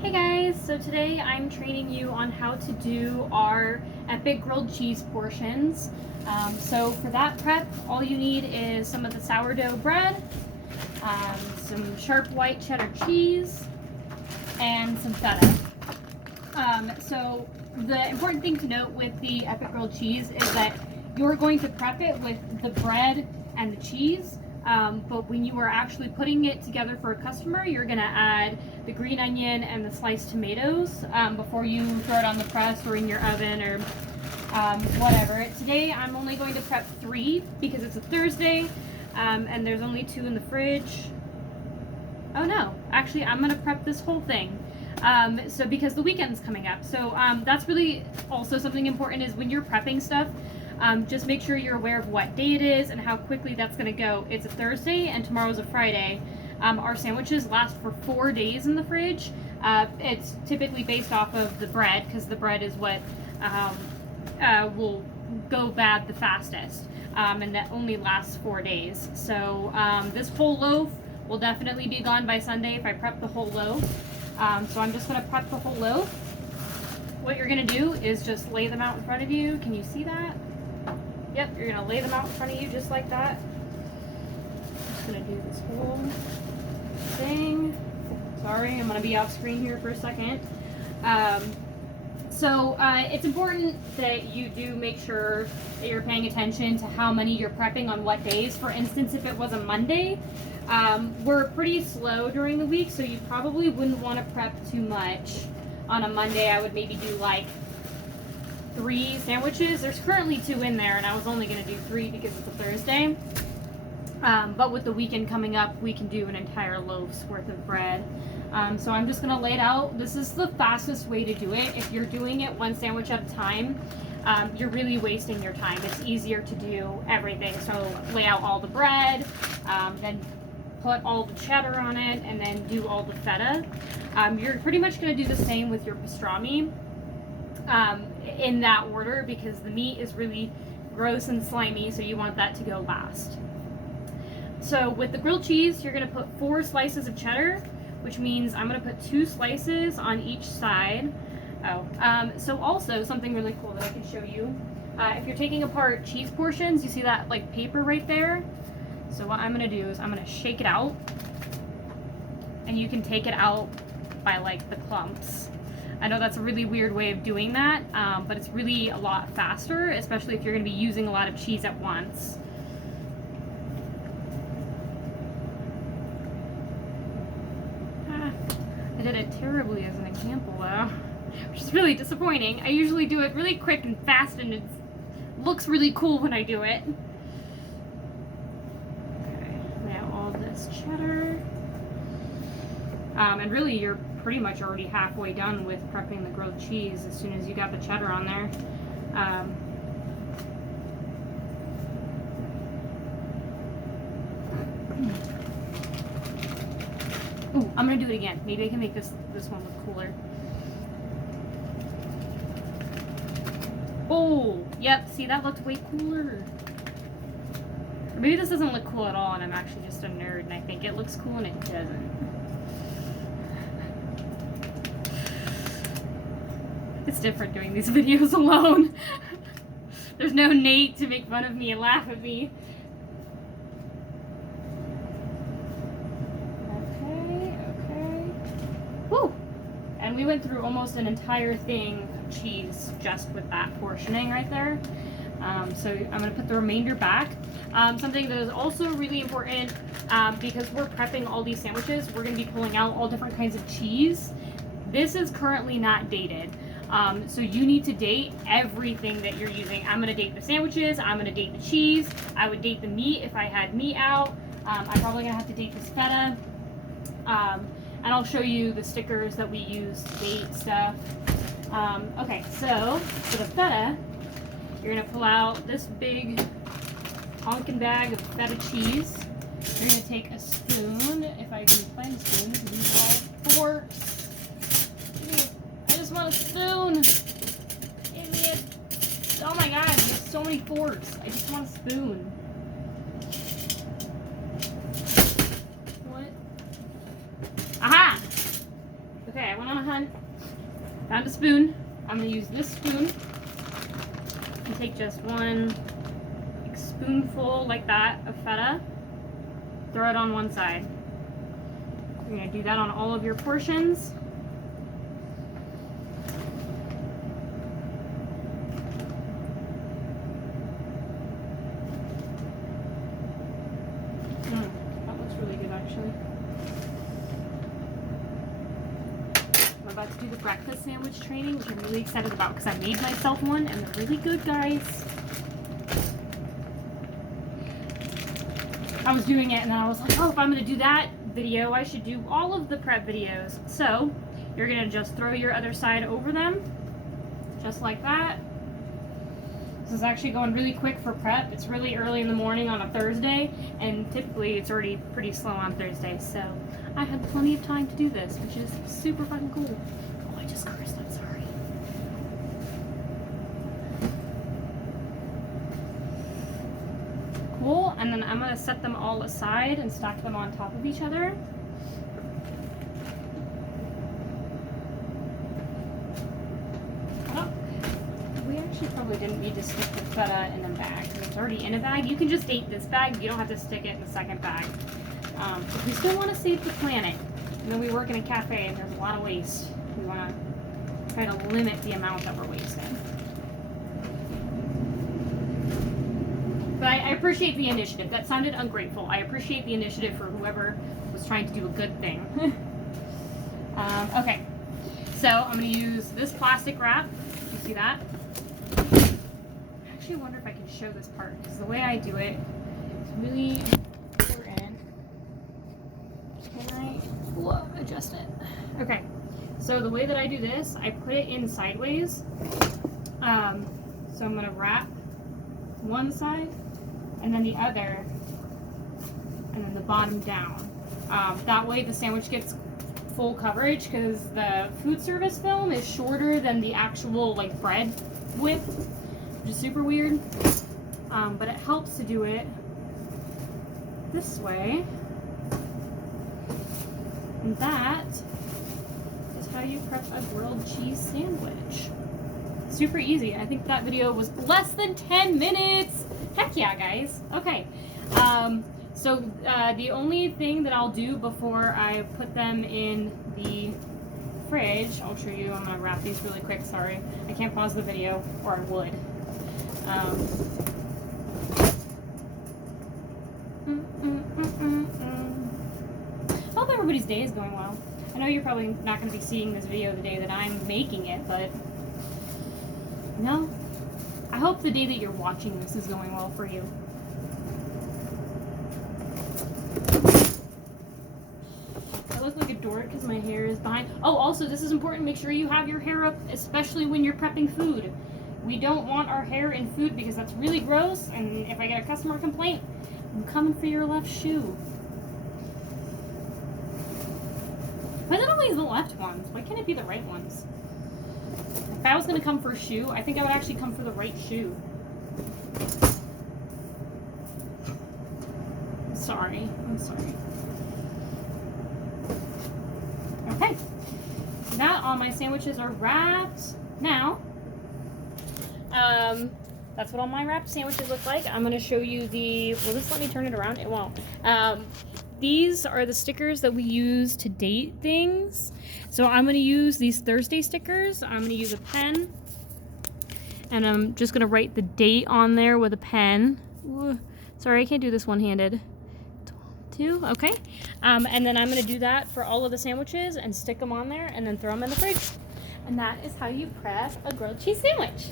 Hey guys, so today I'm training you on how to do our epic grilled cheese portions. So for that prep, all you need is some of the sourdough bread, some sharp white cheddar cheese, and some feta. So the important thing to note with the epic grilled cheese is that you're going to prep it with the bread and the cheese. But when you are actually putting it together for a customer, you're going to add the green onion and the sliced tomatoes before you throw it on the press or in your oven or whatever. Today I'm only going to prep 3 because it's a Thursday and there's only 2 in the fridge. Oh no, actually I'm going to prep this whole thing. So because the weekend's coming up. So that's really also something important is when you're prepping stuff, just make sure you're aware of what day it is and how quickly that's going to go. It's a Thursday and tomorrow's a Friday. Our sandwiches last for 4 days in the fridge. It's typically based off of the bread because the bread is what will go bad the fastest. And that only lasts 4 days. So this whole loaf will definitely be gone by Sunday if I prep the whole loaf. So I'm just going to prep the whole loaf. What you're going to do is just lay them out in front of you. Can you see that? Yep, you're going to lay them out in front of you just like that. I'm just going to do this whole thing. Sorry, I'm going to be off screen here for a second. So it's important that you do make sure that you're paying attention to how many you're prepping on what days. For instance, if it was a Monday, we're pretty slow during the week, so you probably wouldn't want to prep too much. On a Monday, I would maybe do like 3 sandwiches. There's currently 2 in there, and I was only going to do 3 because it's a Thursday. But with the weekend coming up, we can do an entire loaf's worth of bread. So I'm just going to lay it out. This is the fastest way to do it. If you're doing it 1 sandwich at a time, you're really wasting your time. It's easier to do everything. So lay out all the bread, then put all the cheddar on it, and then do all the feta. You're pretty much going to do the same with your pastrami in that order because the meat is really gross and slimy, so you want that to go last. So with the grilled cheese, you're going to put 4 slices of cheddar, which means I'm going to put 2 slices on each side. So also something really cool that I can show you. If you're taking apart cheese portions, you see that like paper right there? So what I'm going to do is I'm going to shake it out, and you can take it out by like the clumps. I know that's a really weird way of doing that, but it's really a lot faster, especially if you're going to be using a lot of cheese at once. I did it terribly as an example though, which is really disappointing. I usually do it really quick and fast, and it looks really cool when I do it. Cheddar. And really you're pretty much already halfway done with prepping the grilled cheese as soon as you got the cheddar on there. Ooh, I'm gonna do it again. Maybe I can make this one look cooler. Oh, yep, see, that looked way cooler. Or maybe this doesn't look cool at all and I'm actually just a nerd and I think it looks cool and it doesn't. It's different doing these videos alone. There's no Nate to make fun of me and laugh at me. Okay. Woo! And we went through almost an entire thing of cheese just with that portioning right there. So I'm going to put the remainder back. Something that is also really important because we're prepping all these sandwiches, we're going to be pulling out all different kinds of cheese. This is currently not dated. So you need to date everything that you're using. I'm going to date the sandwiches. I'm going to date the cheese. I would date the meat if I had meat out. I'm probably going to have to date this feta. And I'll show you the stickers that we use to date stuff. Okay, so for the feta, you're going to pull out this big honkin' bag of feta cheese. You're going to take a spoon, if I can find a spoon, because these are all forks. I just want a spoon. Idiot. Oh my god, there's so many forks. I just want a spoon. What? Aha! Okay, I went on a hunt. Found a spoon. I'm going to use this spoon and take just one spoonful like that of feta. Throw it on one side. You're going to do that on all of your portions. That looks really good actually. I'm about to do the breakfast sandwich training, which I'm really excited about because I made myself one and they're really good, guys. I was doing it and then I was like, oh, if I'm going to do that video, I should do all of the prep videos. So you're going to just throw your other side over them, just like that. This is actually going really quick for prep. It's really early in the morning on a Thursday, and typically it's already pretty slow on Thursday, so I had plenty of time to do this, which is super fucking cool. Oh, I just cursed, I'm sorry. Cool, and then I'm going to set them all aside and stack them on top of each other. Oh, we actually probably didn't need to stick the feta in a bag. It's already in a bag. You can just eat this bag. You don't have to stick it in the second bag. But we still want to save the planet. You know, we work in a cafe and there's a lot of waste. We want to try to limit the amount that we're wasting. But I appreciate the initiative. That sounded ungrateful. I appreciate the initiative for whoever was trying to do a good thing. Okay, so I'm going to use this plastic wrap. You see that? I actually wonder if I can show this part because the way I do it is really important. Can I adjust it? Okay, so the way that I do this, I put it in sideways. So I'm going to wrap one side and then the other, and then the bottom down. That way the sandwich gets full coverage because the food service film is shorter than the actual like bread width, which is super weird. But it helps to do it this way. And that is how you prep a grilled cheese sandwich. Super easy. I think that video was less than 10 minutes. Heck yeah, guys. Okay. So the only thing that I'll do before I put them in the fridge, I'll show you. I'm going to wrap these really quick. Sorry. I can't pause the video, or I would. Hope everybody's day is going well. I know you're probably not going to be seeing this video the day that I'm making it, but no. I hope the day that you're watching this is going well for you. I look like a dork because my hair is behind. Oh, also, this is important. Make sure you have your hair up, especially when you're prepping food. We don't want our hair in food because that's really gross, and if I get a customer complaint, I'm coming for your left shoe. Why is it always the left ones? Why can't it be the right ones? If I was going to come for a shoe, I think I would actually come for the right shoe. Sorry. I'm sorry. Okay. Now all my sandwiches are wrapped. Now, that's what all my wrapped sandwiches look like. I'm going to show you the... Will this let me turn it around? It won't. These are the stickers that we use to date things. So I'm going to use these Thursday stickers. I'm going to use a pen. And I'm just going to write the date on there with a pen. Ooh, sorry, I can't do this one-handed. 2, okay. And then I'm going to do that for all of the sandwiches and stick them on there and then throw them in the fridge. And that is how you prep a grilled cheese sandwich.